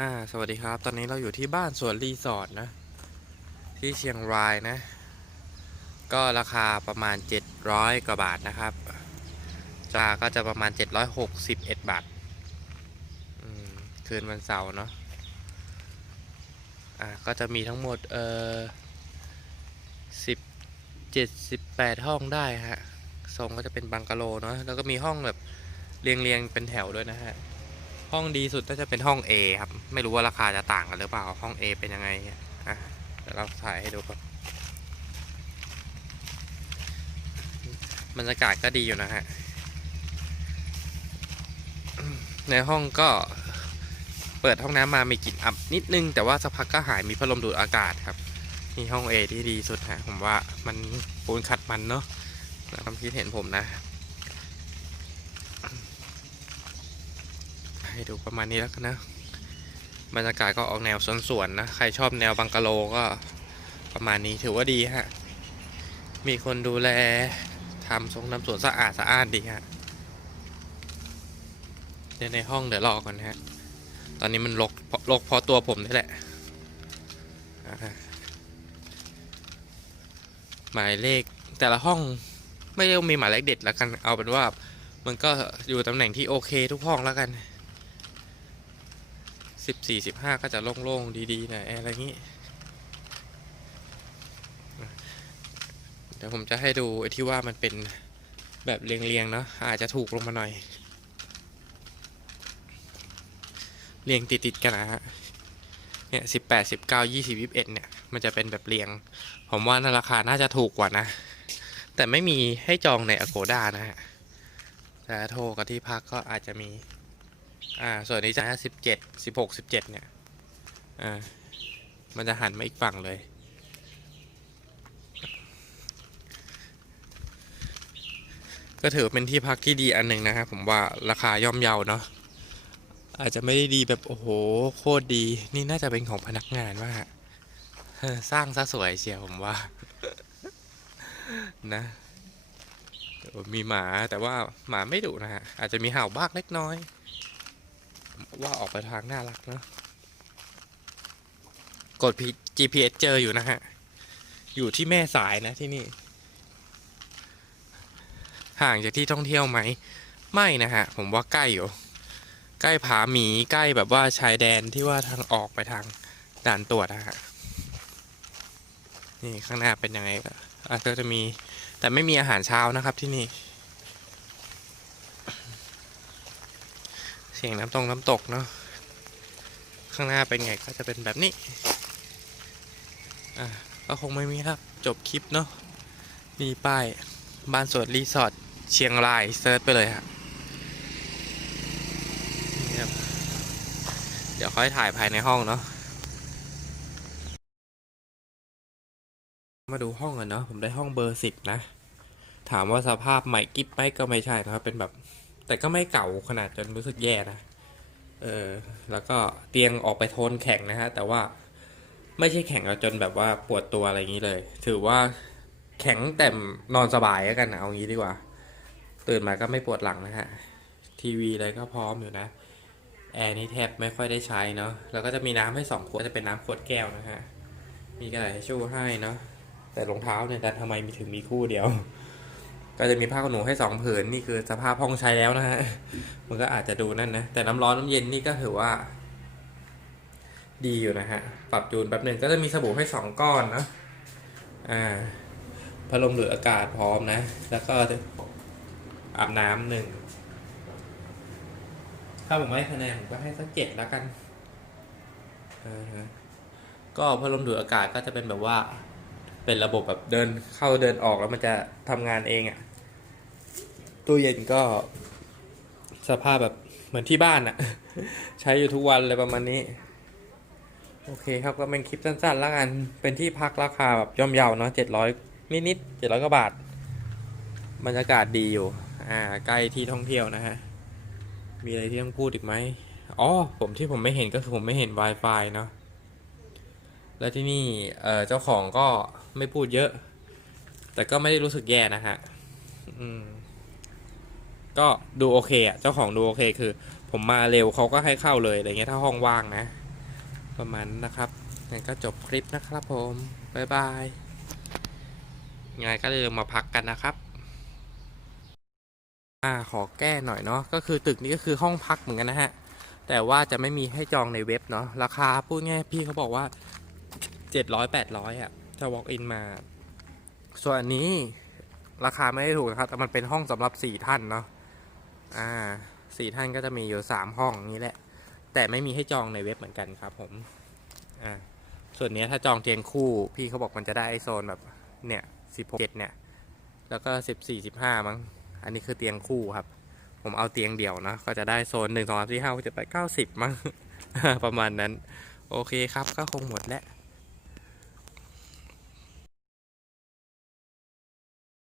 อ่าสวัสดีครับ ตอนนี้เราอยู่ที่บ้านสวนรีสอร์ทนะ ที่เชียงรายนะ ก็ราคาประมาณ 700 กว่าบาทนะครับจาก็จะประมาณ 761 บาทอืมคืนวันเสาร์เนาะอ่าก็จะมีทั้งหมด เอ่อ10 78 ห้องได้ฮะทรงก็จะเป็นบังกะโลเนาะแล้วก็มีห้องแบบเรียงเรียงๆเป็นแถวด้วยนะฮะห้องดีสุดน่าจะเป็นห้อง A ครับ ไม่รู้ว่าราคาจะต่างกันหรือเปล่าห้อง A เป็นยังไงอะเดี๋ยวเราถ่ายให้ดูก่อนบรรยากาศก็ดีอยู่นะฮะ ในห้องก็เปิดห้องน้ำมามีกลิ่นอับนิดนึง แต่ว่าสักพักก็หายมีพัดลมดูดอากาศครับนี่ห้อง A ที่ดีสุดฮะผมว่ามันปูนขัดมันเนาะความคิดเห็นผมนะ ให้ดูประมาณนี้แล้วกันนะ บรรยากาศก็ออกแนวสวนๆนะ ใครชอบแนวบังกะโลก็ประมาณนี้ถือว่าดีฮะ มีคนดูแลทำทรงน้ำสวนสะอาดสะอาดดีฮะ เดี๋ยวในห้องเดี๋ยวรอก่อนฮะ ตอนนี้มันรกรกพราะตัวผมนี่แหละหมายเลขแต่ละห้องไม่ได้มีหมายเลขเด็ดแล้วกัน เอาเป็นว่ามันก็อยู่ตำแหน่งที่โอเคทุกห้องแล้วกัน สิบสี่สิบห้าก็จะโล่งๆดีๆหน่อยอะไรงี้ เดี๋ยวผมจะให้ดูไอ้ที่ว่ามันเป็นแบบเรียงๆเนาะอาจจะถูกลงมาหน่อย เรียงติดๆกันนะฮะเนี่ยสิบแปดสิบเก้ายี่สิบยี่สิบเอ็ดเนี่ย มันจะเป็นแบบเรียง ผมว่าราคาน่าจะถูกกว่านะ แต่ไม่มีให้จองใน Agoda นะฮะแต่โทรกับที่พักก็อาจจะมี อ่า ส่วนนี้จะสิบเจ็ดสิบหกสิบเจ็ดเนี่ย อ่า มันจะหันมาอีกฝั่งเลย ก็ถือเป็นที่พักที่ดีอันหนึ่งนะครับผมว่าราคาย่อมเยาเนาะ อาจจะไม่ได้ดีแบบโอ้โหโคตรดี นี่น่าจะเป็นของพนักงานว่าเออสร้างซะสวยเชียวผมว่า นะมีหมาแต่ว่าหมาไม่ดุนะฮะ อาจจะมีเห่าบ้างเล็กน้อย ว่าออกไปทางน่ารักเนะกด GPS เจออยู่นะฮะ อยู่ที่แม่สายนะที่นี่ ห่างจากที่ท่องเที่ยวไหม ไม่นะฮะ ผมว่าใกล้อยู่ ใกล้ผาหมีใกล้แบบว่าชายแดนที่ว่าทางออกไปทางด่านตรวจนะฮะ นี่ข้างหน้าเป็นยังไงก็อะก็จะมี แต่ไม่มีอาหารเช้านะครับที่นี่ เสียงน้ำตรงน้ำตกเนาะข้างหน้าเป็นไงก็จะเป็นแบบนี้อะก็คงไม่มีครับจบคลิปเนาะมีป้ายบ้านสวนรีสอร์ทเชียงรายเซิร์ชไปเลยฮะนี่ครับเดี๋ยวค่อยถ่ายภายในห้องเนาะมาดูห้องกันเนาะผมได้ห้องเบอร์สิบนะ ถามว่าสภาพใหม่กิ๊บไหมก็ไม่ใช่นะครับเป็นแบบ แต่ก็ไม่เก่าขนาดจนรู้สึกแย่นะเออแล้วก็เตียงออกไปโทนแข็งนะฮะ แต่ว่าไม่ใช่แข็งจนแบบว่าปวดตัวอะไรอย่างนี้เลย ถือว่าแข็งแต่นอนสบายแล้วกันนะเอางี้ดีกว่า ตื่นมาก็ไม่ปวดหลังนะฮะ ทีวีอะไรก็พร้อมอยู่นะ แอร์นี่แทบไม่ค่อยได้ใช้เนาะแล้วก็จะมีน้ำให้สองขวดจะเป็นน้ำขวดแก้วนะฮะ มีกระดาษทิชชู่ให้เนาะแต่รองเท้าเนี่ยดันทำไมมีถึงมีคู่เดียว ก็จะมีผ้าขนหนูให้สองผืนนี่คือสภาพห้องใช้แล้วนะฮะมันก็อาจจะดูนั่นนะแต่น้ำร้อนน้ำเย็นนี่ก็ถือว่า ดีอยู่นะฮะปรับจูนแป๊บหนึ่งก็จะมีสบู่ให้สองก้อนนะอ่าพัดลมดูดอากาศพร้อมนะ แล้วก็อาบน้ำหนึ่งถ้าผมให้คะแนนผมก็ให้สักเจ็ดแล้วกันอ่าก็พัดลมดูดอากาศก็จะเป็นแบบว่า เป็นระบบแบบเดินเข้าเดินออกแล้วมันจะทำงานเองอะ่ะ ตู้เย็นก็ สภาพแบบเหมือนที่บ้านอะ่ะ ใช้อยู่ทุกวันเลยประมาณนี้ โอเคครับก็เป็นคลิปสั้นๆแล้วกัน เป็นที่พักราคาแบบย่อมเยาเนาะเจ็ดร้อยนิดๆเจ็ดร้อยกว่าบาท บรรยากาศดีอยู่ อ่า ใกล้ที่ท่องเที่ยวนะฮะ มีอะไรที่ต้องพูดอีกไหมอ๋อ ผมที่ผมไม่เห็นก็คือผมไม่เห็น Wi-Fi เนาะ แล้วที่นี่เอ่อเจ้าของก็ ไม่พูดเยอะ แต่ก็ไม่ได้รู้สึกแย่นะฮะก็ดูโอเคอะเจ้าของดูโอเคคือ ผมมาเร็วเขาก็ให้เข้าเลยอะไรเงี้ยถ้าห้องว่างนะ ประมาณนั้นนะครับงั้นก็จบคลิปนะครับผมบ๊ายบายยังไงก็เลยมาพักกันนะครับอ่าขอแก้หน่อยเนาะก็คือตึกนี้ก็คือห้องพักเหมือนกันนะฮะ แต่ว่าจะไม่มีให้จองในเว็บเนาะราคาพูดง่ายพี่เขาบอกว่า700 800อะ ถ้า walk in มา ส่วนอันนี้ราคาไม่ได้ถูกนะครับ แต่มันเป็นห้องสำหรับ4ท่านเนาะ อ่าสี่ท่านก็จะมีอยู่3ห้องนี้แหละ แต่ไม่มีให้จองในเว็บเหมือนกันครับ ผม อ่า ส่วนนี้ถ้าจองเตียงคู่พี่เขาบอกมันจะได้ไอโซนแบบ เนี่ย16เนี่ย แล้วก็14 15มั้ง อันนี้คือเตียงคู่ครับ ผมเอาเตียงเดี่ยวนะ ก็จะได้โซน1 2 3 4 5 6 7 8 9 10มั้ง ประมาณนั้น โอเคครับ ก็คงหมดแล้ว